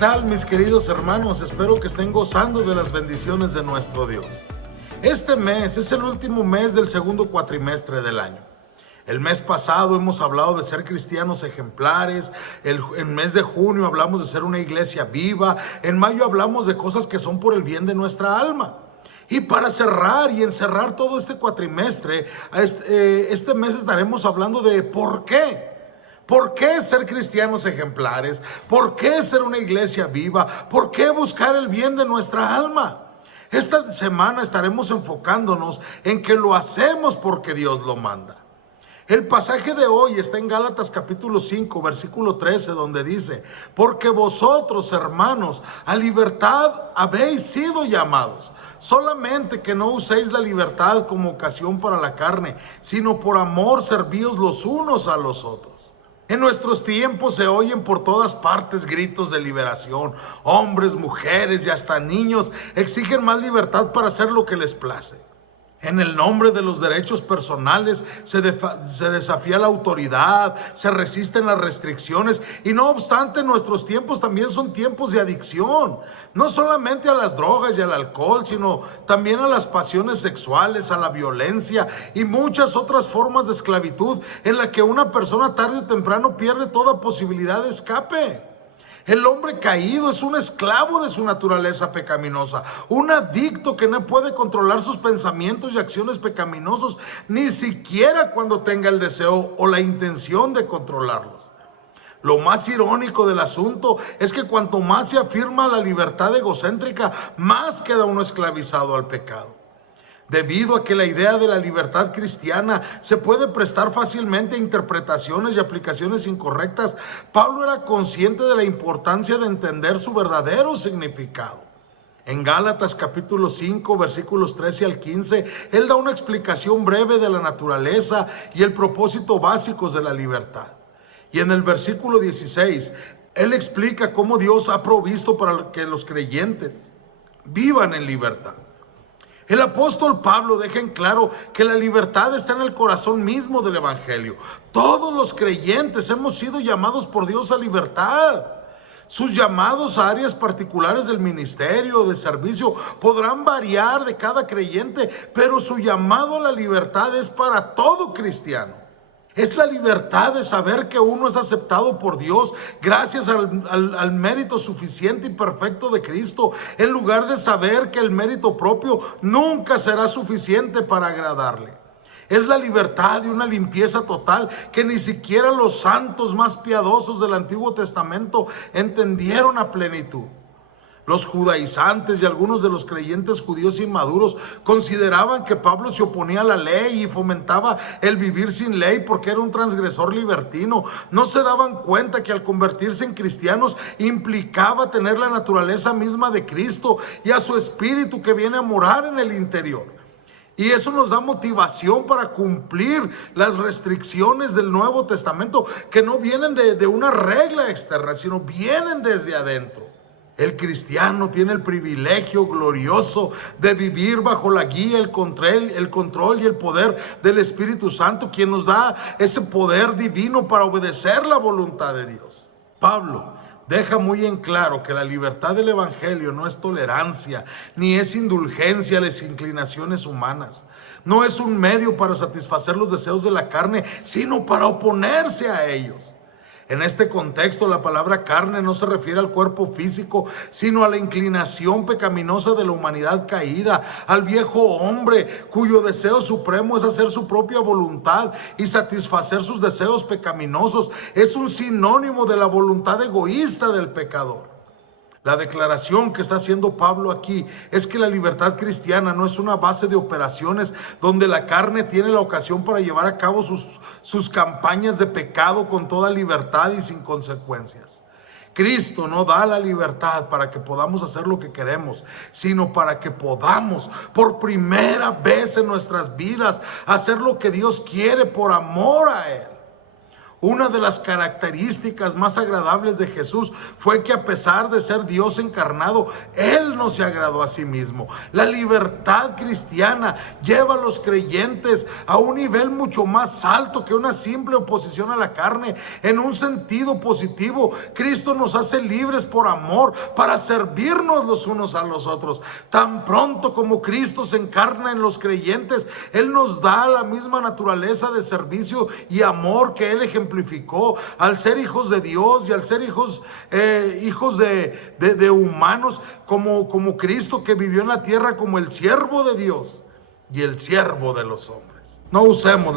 tal, mis queridos hermanos? Espero que estén gozando de las bendiciones de nuestro Dios. Este mes es el último mes del segundo cuatrimestre del año. El mes pasado hemos hablado de ser cristianos ejemplares, el mes de junio hablamos de ser una iglesia viva, en mayo hablamos de cosas que son por el bien de nuestra alma. Y para cerrar y encerrar todo este cuatrimestre, este mes estaremos hablando de ¿por qué? ¿Por qué ser cristianos ejemplares? ¿Por qué ser una iglesia viva? ¿Por qué buscar el bien de nuestra alma? Esta semana estaremos enfocándonos en que lo hacemos porque Dios lo manda. El pasaje de hoy está en Gálatas capítulo 5, versículo 13, donde dice: porque vosotros, hermanos, a libertad habéis sido llamados, solamente que no uséis la libertad como ocasión para la carne, sino por amor servíos los unos a los otros. En nuestros tiempos se oyen por todas partes gritos de liberación. Hombres, mujeres y hasta niños exigen más libertad para hacer lo que les place. En el nombre de los derechos personales se desafía la autoridad, se resisten las restricciones y no obstante nuestros tiempos también son tiempos de adicción. No solamente a las drogas y al alcohol, sino también a las pasiones sexuales, a la violencia y muchas otras formas de esclavitud en la que una persona tarde o temprano pierde toda posibilidad de escape. El hombre caído es un esclavo de su naturaleza pecaminosa, un adicto que no puede controlar sus pensamientos y acciones pecaminosos, ni siquiera cuando tenga el deseo o la intención de controlarlos. Lo más irónico del asunto es que cuanto más se afirma la libertad egocéntrica, más queda uno esclavizado al pecado. Debido a que la idea de la libertad cristiana se puede prestar fácilmente a interpretaciones y aplicaciones incorrectas, Pablo era consciente de la importancia de entender su verdadero significado. En Gálatas capítulo 5, versículos 13 al 15, él da una explicación breve de la naturaleza y el propósito básicos de la libertad. Y en el versículo 16, él explica cómo Dios ha provisto para que los creyentes vivan en libertad. El apóstol Pablo deja en claro que la libertad está en el corazón mismo del evangelio. Todos los creyentes hemos sido llamados por Dios a libertad. Sus llamados a áreas particulares del ministerio, de servicio, podrán variar de cada creyente, pero su llamado a la libertad es para todo cristiano. Es la libertad de saber que uno es aceptado por Dios gracias al mérito suficiente y perfecto de Cristo, en lugar de saber que el mérito propio nunca será suficiente para agradarle. Es la libertad de una limpieza total que ni siquiera los santos más piadosos del Antiguo Testamento entendieron a plenitud. Los judaizantes y algunos de los creyentes judíos inmaduros consideraban que Pablo se oponía a la ley y fomentaba el vivir sin ley porque era un transgresor libertino. No se daban cuenta que al convertirse en cristianos implicaba tener la naturaleza misma de Cristo y a su espíritu que viene a morar en el interior. Y eso nos da motivación para cumplir las restricciones del Nuevo Testamento, que no vienen de una regla externa, sino vienen desde adentro. El cristiano tiene el privilegio glorioso de vivir bajo la guía, el control y el poder del Espíritu Santo, quien nos da ese poder divino para obedecer la voluntad de Dios. Pablo deja muy en claro que la libertad del evangelio no es tolerancia, ni es indulgencia a las inclinaciones humanas. No es un medio para satisfacer los deseos de la carne, sino para oponerse a ellos. En este contexto, la palabra carne no se refiere al cuerpo físico, sino a la inclinación pecaminosa de la humanidad caída, al viejo hombre cuyo deseo supremo es hacer su propia voluntad y satisfacer sus deseos pecaminosos. Es un sinónimo de la voluntad egoísta del pecador. La declaración que está haciendo Pablo aquí es que la libertad cristiana no es una base de operaciones donde la carne tiene la ocasión para llevar a cabo sus campañas de pecado con toda libertad y sin consecuencias. Cristo no da la libertad para que podamos hacer lo que queremos, sino para que podamos por primera vez en nuestras vidas hacer lo que Dios quiere por amor a Él. Una de las características más agradables de Jesús fue que a pesar de ser Dios encarnado, Él no se agradó a sí mismo. La libertad cristiana lleva a los creyentes a un nivel mucho más alto que una simple oposición a la carne. En un sentido positivo, Cristo nos hace libres por amor para servirnos los unos a los otros. Tan pronto como Cristo se encarna en los creyentes, Él nos da la misma naturaleza de servicio y amor que Él ejemplificó al ser hijos de Dios y al ser hijos de humanos, como Cristo, que vivió en la tierra como el siervo de Dios y el siervo de los hombres. No usemos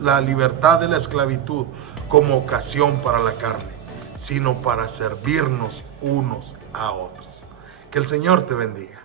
la libertad de la esclavitud como ocasión para la carne, sino para servirnos unos a otros. Que el Señor te bendiga.